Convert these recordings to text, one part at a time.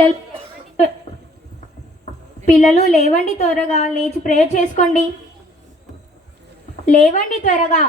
పిల్లలు పిల్లలు లేవండి, త్వరగా లేచి ప్రేయర్ చేసుకోండి. లేవండి త్వరగా.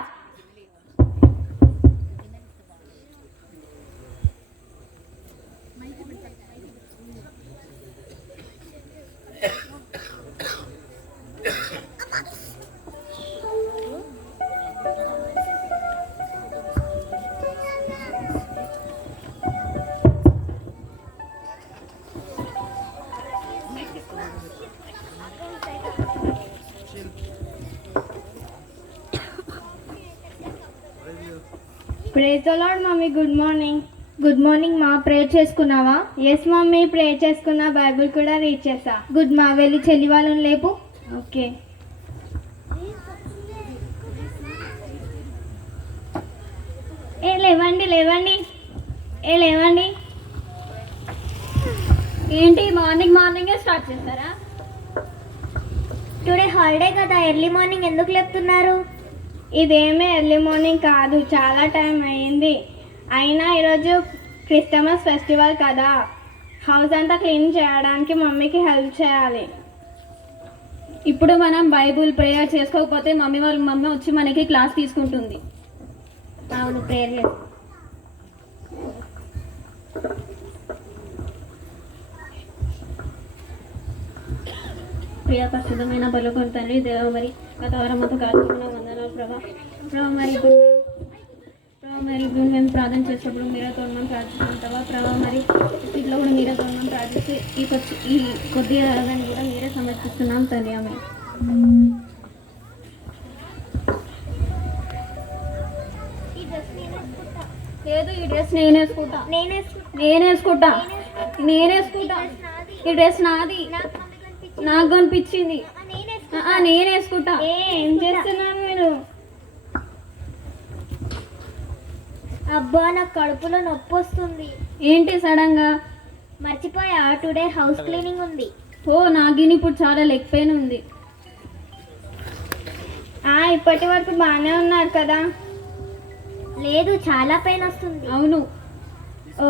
Praise the lord mummy. Good morning. Good morning మా. ప్రేయర్ చేసుకున్నావా? ఎస్ మమ్మీ, ప్రేయర్ చేసుకున్నా, బైబిల్ కూడా రీడ్ చేసా. గుడ్ మా. వెళ్ళి చెల్లి వాళ్ళని లేపు. ఓకే. లేవండి లేవండి, లేవండి. ఏంటి మార్నింగే స్టార్ట్ చేస్తారా? టుడే హాలిడే కదా, ఎర్లీ మార్నింగ్ ఎందుకు లేపుతున్నారు? ఇదేమీ ఎర్లీ మార్నింగ్ కాదు, చాలా టైం అయింది. అయినా ఈరోజు క్రిస్టమస్ ఫెస్టివల్ కదా, హౌస్ అంతా క్లీన్ చేయడానికి మమ్మీకి హెల్ప్ చేయాలి. ఇప్పుడు మనం బైబుల్ ప్రేయర్ చేసుకోకపోతే మమ్మీ వచ్చి మనకి క్లాస్ తీసుకుంటుంది. అవును, ప్రేయర్ చేస్తాం. ప్రియ పరిశుద్ధమైన పలుకొని తండ్రి దేవ, మరి గత వారం మాతో కాచుకున్న వందనాలు ప్రభా. మరి ఇప్పుడు మేము ప్రార్థన చేసేటప్పుడు మీరే తోడమని ప్రార్థించుకుంటావా ప్రభా. మరి ఇంట్లో కూడా మీరే తోడమని ప్రార్థిస్తే ఈ కొద్దిగా దాన్ని కూడా మీరే సమర్పిస్తున్నాం తండ్రి. ఆమె లేదు, ఈ డ్రెస్ నేనేసుకుంటా. ఈ డ్రెస్ నాది, నాకు కనిపించింది. నేనేసుకుంటా. ఏం చేస్తున్నారు మీరు? అబ్బా, నాకు కడుపులో నొప్పి వస్తుంది. ఏంటి సడన్ గా? మర్చిపోయా, టుడే హౌస్ క్లీనింగ్ ఉంది. ఓ, నాగిని ఇప్పుడు చాలా లెగ్ పెయిన్ ఉంది. ఇప్పటి వరకు బాగానే ఉన్నారు కదా? లేదు, చాలా పెయిన్ వస్తుంది. అవును.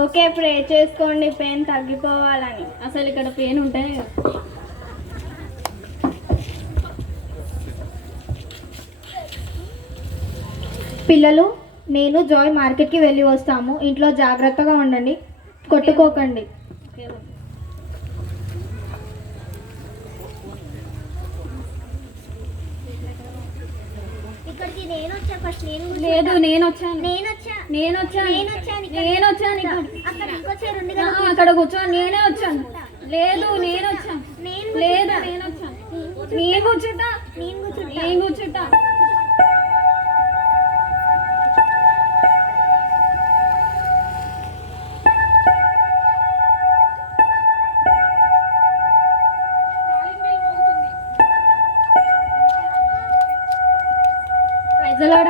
ఓకే, ప్రే చేసుకోండి పెయిన్ తగ్గిపోవాలని. అసలు ఇక్కడ పెయిన్ ఉంటే పిల్లలు, నేను జాయ్ మార్కెట్కి వెళ్ళి వస్తాము. ఇంట్లో జాగ్రత్తగా ఉండండి, కొట్టుకోకండి. లేదు, అక్కడ కూర్చో. నేనే వచ్చాను. లేదు, నేను వచ్చాను. నేను కూర్చుంటా.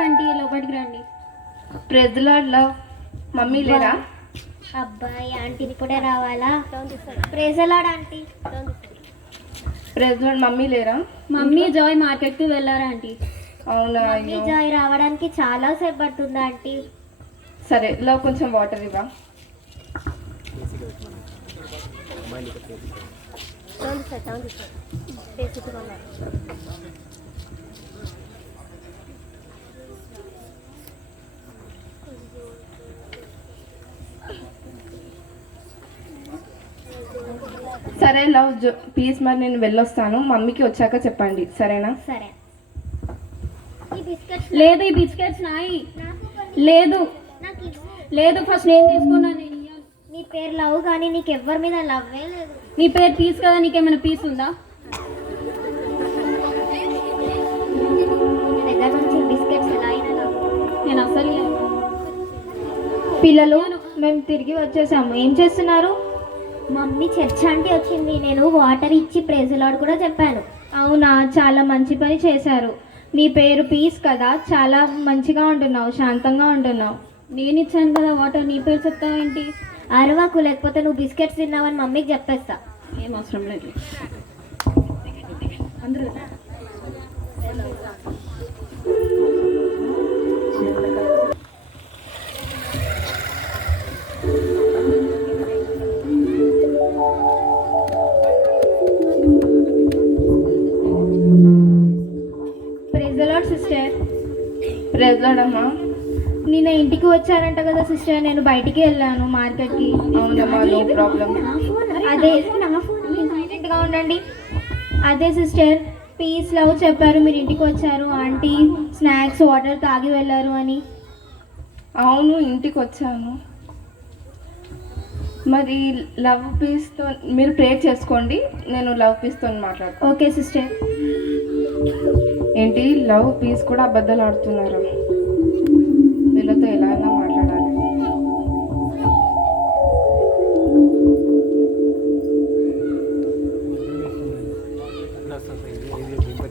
ఆంటీ లోపలికి రండి. Praise the lord love. Mummy లేరా? అబ్బాయి, ఆంటీని కూడా రావాలా? Praise the lord aunty. Praise the lord. Mummy లేరా? మమ్మీ జాయ్ మార్కెట్కి వెళ్ళారా ఆంటీ? అవునా? మమ్మీ జాయ్ రావడానికి చాలా సేపు పడుతుందా ఆంటీ? సరే, లవ్ కొంచెం వాటర్ ఇవ్వ. సరే లవ్, ప్లీజ్ మరి నేను వెళ్ళొస్తాను. మమ్మీకి వచ్చాక చెప్పండి, సరేనా? సరే. లేదు, ఈ బిస్కెట్స్ నాయి. లేదు, ఫస్ట్ నేను తీసుకున్నాను. నీ పేరు లవ్ కానీ నీకు ఎవ్వరి మీద లవ్వే లేదు. నీ పేరు పీస్ కదా, నీకేమైనా పీస్ ఉందా? దగ్గర నుంచి బిస్కెట్స్ ఎలా అయినా నేను అసలు. పిల్లలు, మేము తిరిగి వచ్చేసాము. ఏం చేస్తున్నారు? మమ్మీ చర్చ్ ఆంటీ వచ్చింది, నేను వాటర్ ఇచ్చి ప్రైజ్ ది లార్డ్ కూడా చెప్పాను. అవునా, చాలా మంచి పని చేశారు. నీ పేరు పీస్ కదా, చాలా మంచిగా ఉంటున్నావు, శాంతంగా ఉంటున్నావు. నేను ఇచ్చాను కదా వాటర్, నీ పేరు చెప్తావేంటి? అరవకు, లేకపోతే నువ్వు బిస్కెట్స్ తిన్నావని మమ్మీకి చెప్పేస్తా. ఏం అవసరం లేదు. అందరూ మాట్లాడమ్మా. నిన్న ఇంటికి వచ్చారంట కదా సిస్టర్, నేను బయటికి వెళ్ళాను మార్కెట్కి. అవునమ్మా, నో ప్రాబ్లం. అదే సైలెంట్గా ఉండండి. అదే సిస్టర్, పీస్ లవ్ చెప్పారు మీరు ఇంటికి వచ్చారు, ఆంటీ స్నాక్స్ వాటర్ తాగి వెళ్ళారు అని. అవును, ఇంటికి వచ్చాను. మరి లవ్ పీస్తో మీరు ప్రేర్ చేసుకోండి, నేను లవ్ పీస్తో మాట్లాడతాను. Okay sister. ఏంటి, లవ్ పీస్ కూడా అబద్ధాలు ఆడుతున్నారు? వీళ్ళతో ఎలా అయినా మాట్లాడాలి.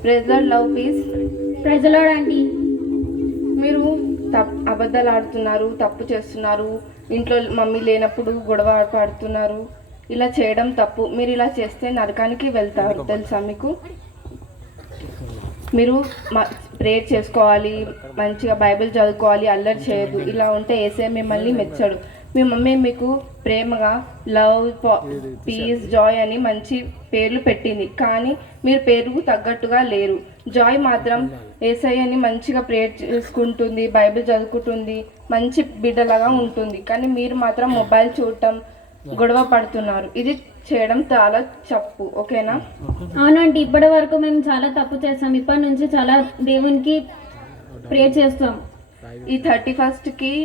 Pressure love peace. ప్రజలోడు ఆంటీ. మీరు అబద్ధాలు ఆడుతున్నారు, తప్పు చేస్తున్నారు. ఇంట్లో మమ్మీ లేనప్పుడు గొడవ ఆడుతున్నారు. ఇలా చేయడం తప్పు. మీరు ఇలా చేస్తే నరకానికి వెళ్తారు, తెలుసా మీకు? మీరు ప్రేయర్ చేసుకోవాలి, మంచిగా బైబిల్ చదువుకోవాలి, అల్లరి చేయదు. ఇలా ఉంటే యేసయ్య మిమ్మల్ని మెచ్చడు. మీ మమ్మీ మీకు ప్రేమగా లవ్, పీస్, జాయ్ అని మంచి పేర్లు పెట్టింది, కానీ మీరు పేరుకు తగ్గట్టుగా లేరు. జాయ్ మాత్రం యేసయ్యని మంచిగా ప్రేయర్ చేసుకుంటుంది, బైబిల్ చదువుకుంటుంది, మంచి బిడ్డలాగా ఉంటుంది. కానీ మీరు మాత్రం మొబైల్ చూడటం, గొడవ పడుతున్నారు. ఇది చేయడం చాలా తప్పు, ఓకేనా? అవునండి, ఇప్పటి వరకు మేము చాలా తప్పు చేస్తాం. ఇప్పటి నుంచి చాలా దేవునికి ప్రే చేస్తాం. ఈ 31st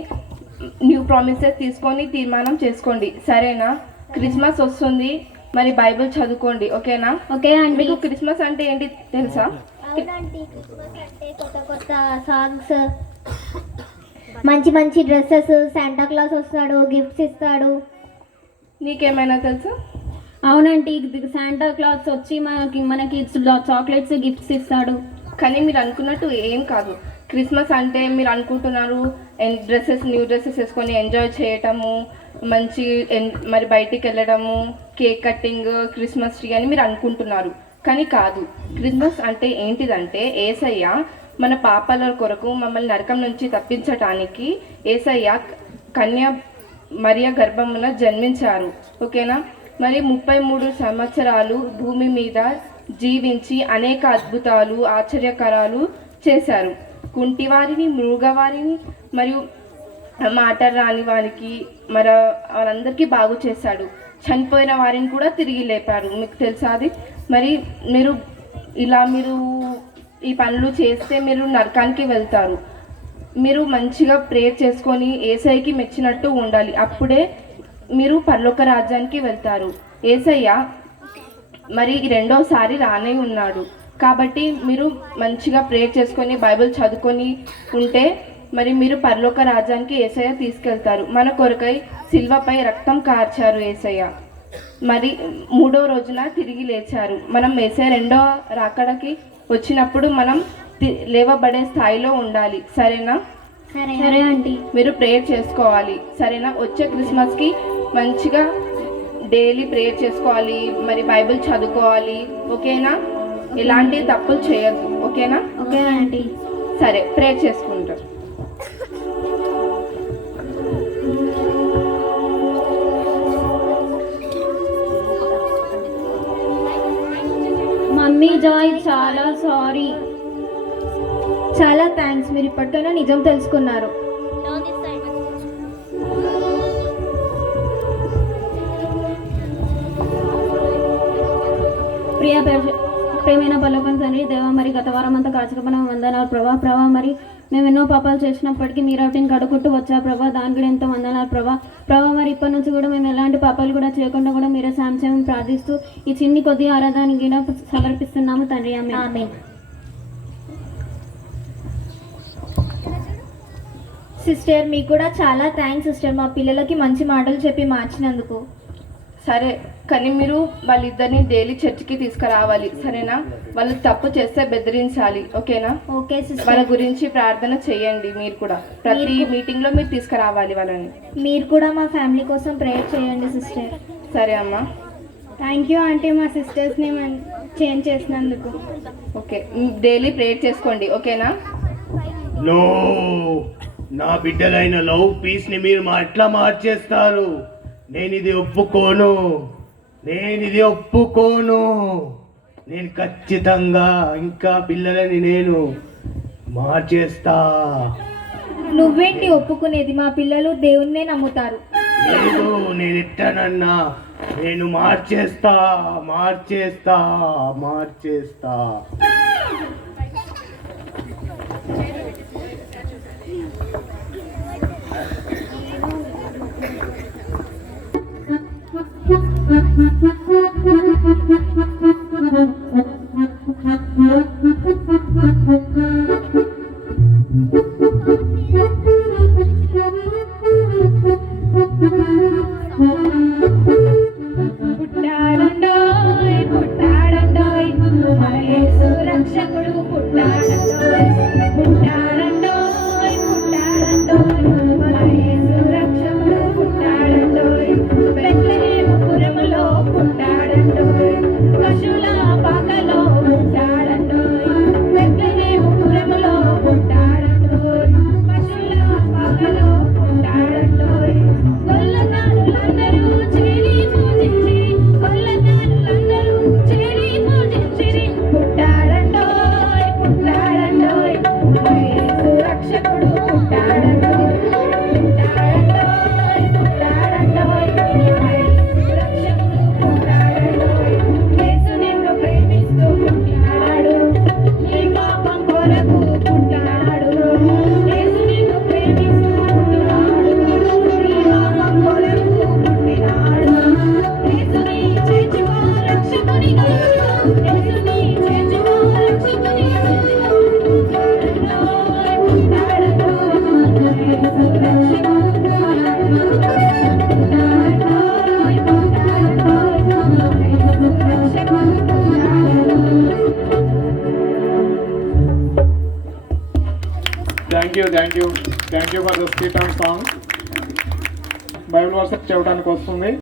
న్యూ ప్రామిసెస్ తీసుకొని తీర్మానం చేసుకోండి, సరేనా? క్రిస్మస్ వస్తుంది, మరి బైబిల్ చదువుకోండి, ఓకేనా? ఓకే అండి. మీకు క్రిస్మస్ అంటే ఏంటి తెలుసా? అవునండి, క్రిస్మస్ అంటే కొత్త కొత్త సాంగ్స్, మంచి మంచి డ్రెస్సెస్, శాంటా క్లాస్ వస్తాడు, గిఫ్ట్స్ ఇస్తాడు. నీకేమైనా తెలుసా? అవునండి, శాంటా క్లాస్ వచ్చి మనకి చాక్లెట్స్, గిఫ్ట్స్ ఇస్తాడు. కానీ మీరు అనుకున్నట్టు ఏం కాదు. క్రిస్మస్ అంటే మీరు అనుకుంటున్నారు న్యూ డ్రెస్సెస్ వేసుకొని ఎంజాయ్ చేయటము, మరి బయటికి వెళ్ళడము, కేక్ కట్టింగ్, క్రిస్మస్ ట్రీ అని మీరు అనుకుంటున్నారు. కానీ కాదు. క్రిస్మస్ అంటే ఏంటిదంటే యేసయ్య మన పాపాల కొరకు మమ్మల్ని నరకం నుంచి తప్పించటానికి యేసయ్య కన్య మరియ గర్భమున జన్మించారు, ఓకేనా? మరి 33 సంవత్సరాలు భూమి మీద జీవించి అనేక అద్భుతాలు, ఆశ్చర్యకరాలు చేశారు. కుంటివారిని, మృగవారిని, మరియు మాట రాని వారికి వాళ్ళందరికీ బాగు చేశాడు. చనిపోయిన వారిని కూడా తిరిగి లేపారు, మీకు తెలుసా అది? మరి మీరు ఈ పనులు చేస్తే మీరు నరకానికి వెళ్తారు. మీరు మంచిగా ప్రేయర్ చేసుకొని యేసయ్యకి మెచ్చినట్టు ఉండాలి, అప్పుడే మీరు పరలోక రాజ్యానికి వెళ్తారు. యేసయ్య మరి రెండోసారి రానే ఉన్నాడు, కాబట్టి మీరు మంచిగా ప్రేయర్ చేసుకొని బైబిల్ చదువుకొని ఉంటే మరి మీరు పరలోక రాజ్యానికి యేసయ్య తీసుకెళ్తారు. మన కొరకై సిల్వపై రక్తం కార్చారు యేసయ్య, మరి 3వ రోజున తిరిగి లేచారు. మనం యేసయ్య రెండో రాకడకి వచ్చినప్పుడు మనం లేవబడే స్థాయిలో ఉండాలి, సరేనా? సరే ఆంటీ. మీరు ప్రేయర్ చేసుకోవాలి, సరేనా? వచ్చే క్రిస్మస్కి మంచిగా డైలీ ప్రేయర్ చేసుకోవాలి, మరి బైబిల్ చదువుకోవాలి, ఓకేనా? ఎలాంటి తప్పులు చేయొద్దు, ఓకేనా? Okay aunty. సరే, ప్రేయర్ చేసుకుంటాం. మమ్మీ, జాయ్, చాలా సారీ. చాలా థ్యాంక్స్, మీరు ఇప్పటికైనా నిజం తెలుసుకున్నారు. ప్రేమైన పరలోకం తండ్రి దేవా, మరి గత వారం అంతా కాచకపోయిన వందనాలు ప్రభా. మరి మేము ఎన్నో పాపాలు చేసినప్పటికీ మీరు వాటిని కడుక్కుంటూ వచ్చా ప్రభా, దానికి కూడా ఎంతో వందనాలు ప్రభా. మరి ఇప్పటి నుంచి కూడా మేము ఎలాంటి పాపాలు కూడా చేయకుండా కూడా మీరే సాంక్షేమం ప్రార్థిస్తూ ఈ చిన్ని కొద్ది ఆరాధనకి కూడా సమర్పిస్తున్నాము తండ్రి. ఆమేన్. సిస్టర్, మీకు కూడా చాలా థ్యాంక్స్ సిస్టర్, మా పిల్లలకి మంచి మాటలు చెప్పి మార్చినందుకు. సరే, కానీ మీరు వాళ్ళిద్దరిని డైలీ చర్చికి తీసుకురావాలి, సరేనా? వాళ్ళు తప్పు చేస్తే బెదిరించాలి, ఓకేనా? Okay sister. వాళ్ళ గురించి ప్రార్థన చేయండి. మీరు కూడా ప్రతి మీటింగ్లో మీరు తీసుకురావాలి వాళ్ళని. మీరు కూడా మా ఫ్యామిలీ కోసం ప్రేయర్ చేయండి సిస్టర్. సరే అమ్మా. థ్యాంక్ యూ ఆంటీ, మా సిస్టర్స్ని చేంజ్ చేసినందుకు. ఓకే, డైలీ ప్రేయర్ చేసుకోండి, ఓకేనా? నో, నా బిడ్డలైన లవ్ పీస్ని మీరు ఎట్లా మార్చేస్తారు? నేను ఇది ఒప్పుకోను. నేను ఖచ్చితంగా ఇంకా పిల్లలని నేను మార్చేస్తా. నువ్వేంటి ఒప్పుకునేది? మా పిల్లలు దేవుణ్ణే నమ్ముతారు. లేదు, నేను ఎట్టనన్నా, నేను మార్చేస్తా మార్చేస్తా మార్చేస్తా. పుట్టాడండోయ్ పుట్టాడండోయ్ మన యేసు రక్షకుడు పుట్టాడండోయ్. పుట్టాడండోయ్ పుట్టాడండోయ్ మన యేసు రక్షకుడు పుట్టాడండోయ్. బెత్లెహేము పురములో పుట్టాడండోయ్. పశువుల పాకలో పుట్టాడండోయ్. బెత్లెహేము పురములో పుట్టాడండోయ్. పశువుల పాకలో పుట్టాడండోయ్. గొల్లదారులందరూ చేరి పూజించి, గొల్లదారులందరూ చేరి పూజించిరి. పుట్టాడండోయ్ పుట్టాడండోయ్ మన యేసు రక్షకుడు పుట్టాడండోయ్. పుట్టాడండోయ్ పుట్టాడండోయ్ మన యేసు రక్షకుడు పుట్టాడండోయ్. యేసు నిన్ను ప్రేమిస్తూ పుట్టాడు, నీ పాపం కొరకు పుట్టాడు. యేసు నిన్ను ప్రేమిస్తూ పుట్టాడు, నీ పాపం కొరకు పుట్టినాడు. యేసుని చేర్చుకో రక్షకునిగా, యేసుని చేర్చుకో రక్షకునిగా. పుట్టాడండోయ్ పుట్టాడండోయ్ మన యేసు రక్షకుడు పుట్టాడండోయ్. పుట్టాడండోయ్ పుట్టాడండోయ్ మన యేసు రక్షకుడు పుట్టాడండోయ్. Thank you for the sweet and song. Bible worship చెప్పడానికి వస్తుంది.